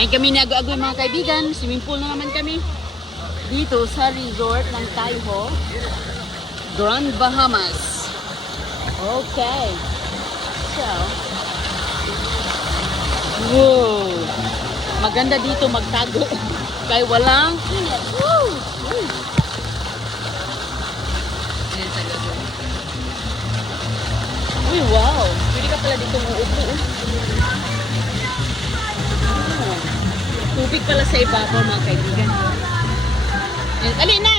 Ay kami nag-agoy mga kaibigan. Swimming pool na naman kami. Dito sa resort ng Taiho, Grand Bahamas. Okay. So, wow. Maganda dito magtago. Kaya walang init. Woo! Woo! Ayan sa gabi. Uy, wow. Pwede ka pala dito muupo. Tubig pala sa ibabaw mga kaibigan. Ayan, ali na!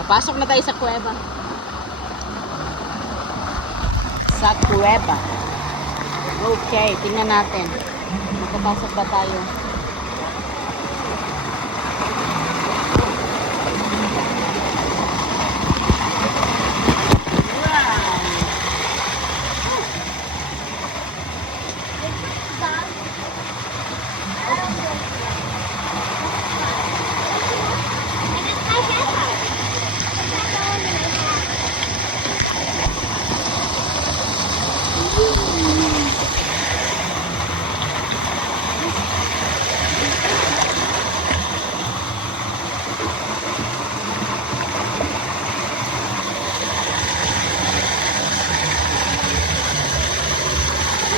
Papasok na tayo sa kuweba. Sa kuweba. Okay, tingnan natin. Makapasok ba tayo?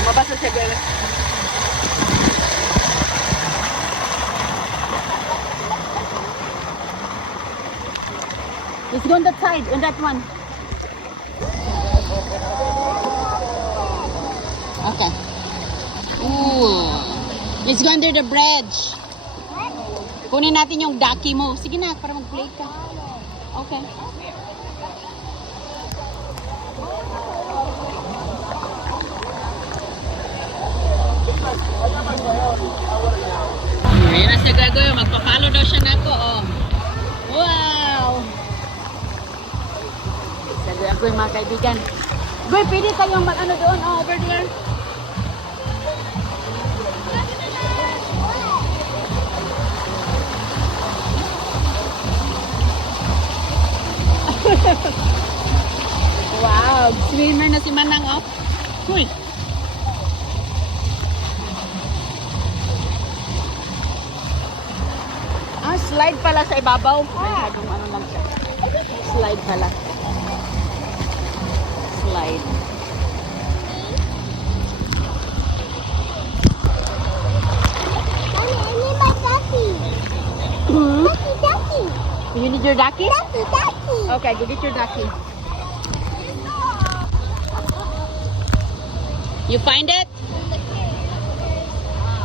Mabasa siya guys. Let's go on that side, on that one. Okay. Ooh. Let's go under the bridge. Kunin natin yung ducky mo. Sige na, para mag-play ka. Okay. Ayan na siya gagawin. Magpapalo daw siya na ako. Oh. Wow! Gagawin ako yung mga kaibigan. Goy, pwede tayong mag-ano doon. Oh, over there. Wow! Swimmer na si Manang, oh. Uy! Slide pala sa ibabaw. Masyadong ano lang siya. Slide pala. Slide. Mommy, I need my ducky. Hmm? Ducky. You need your ducky? Ducky. Okay, go get your ducky. You find it?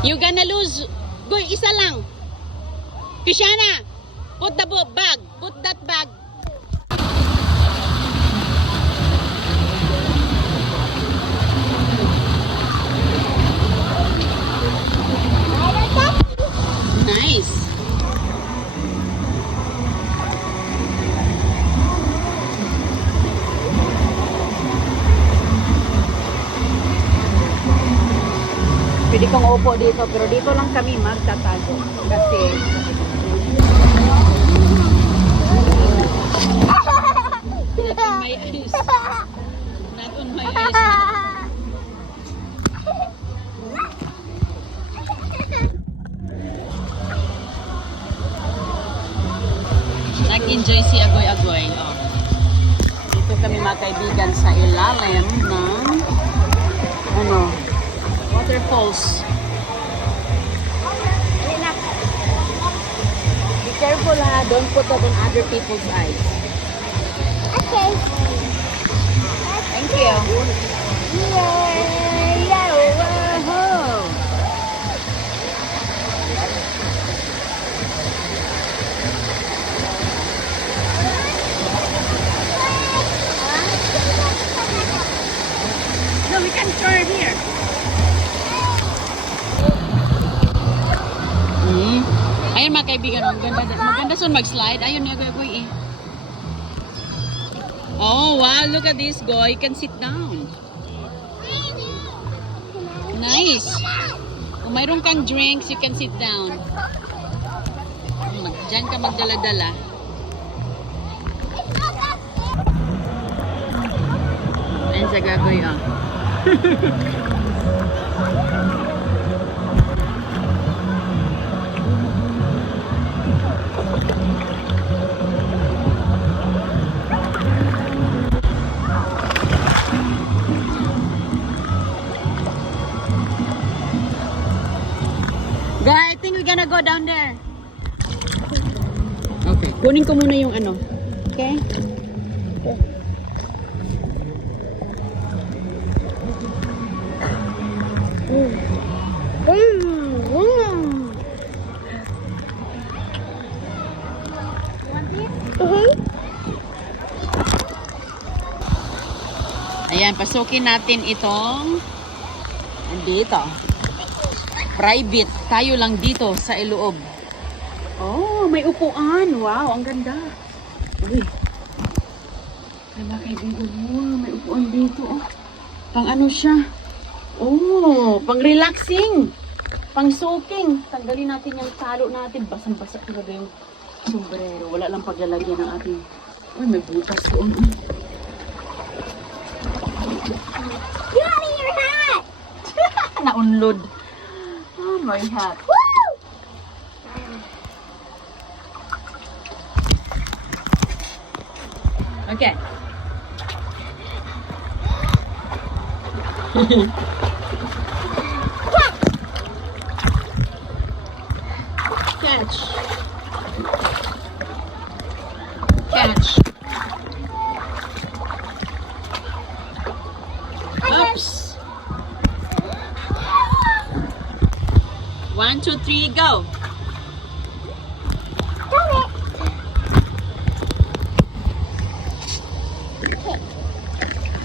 You gonna lose. Go, isa lang. Kishana, put the bag. Put that bag. Nice. Pwede kong upo dito, pero dito lang kami magtatago. Kasi not on my eyes. Not on my eyes. Nag-enjoy si Agoy-Agoy. Oh. Dito kami mga kaibigan sa ilalim ng waterfalls. Be careful ha, don't put that on other people's eyes. Okay. Thank you. No, we can turn here. Ayun mga kaibigan, maganda son mag-slide. Ayun, Agoy-Agoy eh. Oh, wow, look at this, Goy. You can sit down. Nice. Kung mayroon kang drinks, you can sit down. Diyan ka magdala-dala. Ayan sa gagoy, ah. Guys, I think we're gonna go down there. Okay. Kunin ko muna yung ano. Okay? Ayan, pasukin natin itong andito. Private. Tayo lang dito sa iloob. Oh, may upuan. Wow, ang ganda. Uy. Ay, mga kaibigan mo. May upuan dito. Oh. Pang ano siya? Oh, pang relaxing. Pang soaking. Tanggalin natin yung talo natin. Basang-basa talaga yung sombrero. Wala lang paglalagyan ng ating... Uy, may butas doon. You have your hat. Naunlod. Oh, my hat. Woo! Okay. Catch. Catch. Oops. 1, 2, 3, go. Got it.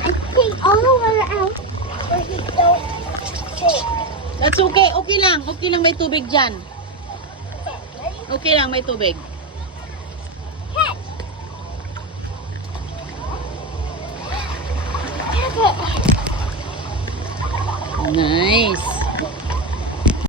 I take all over out. Where you don't sit. That's okay. Okay lang. Okay lang may tubig dyan. Okay lang may tubig. Catch. Catch it. Nice.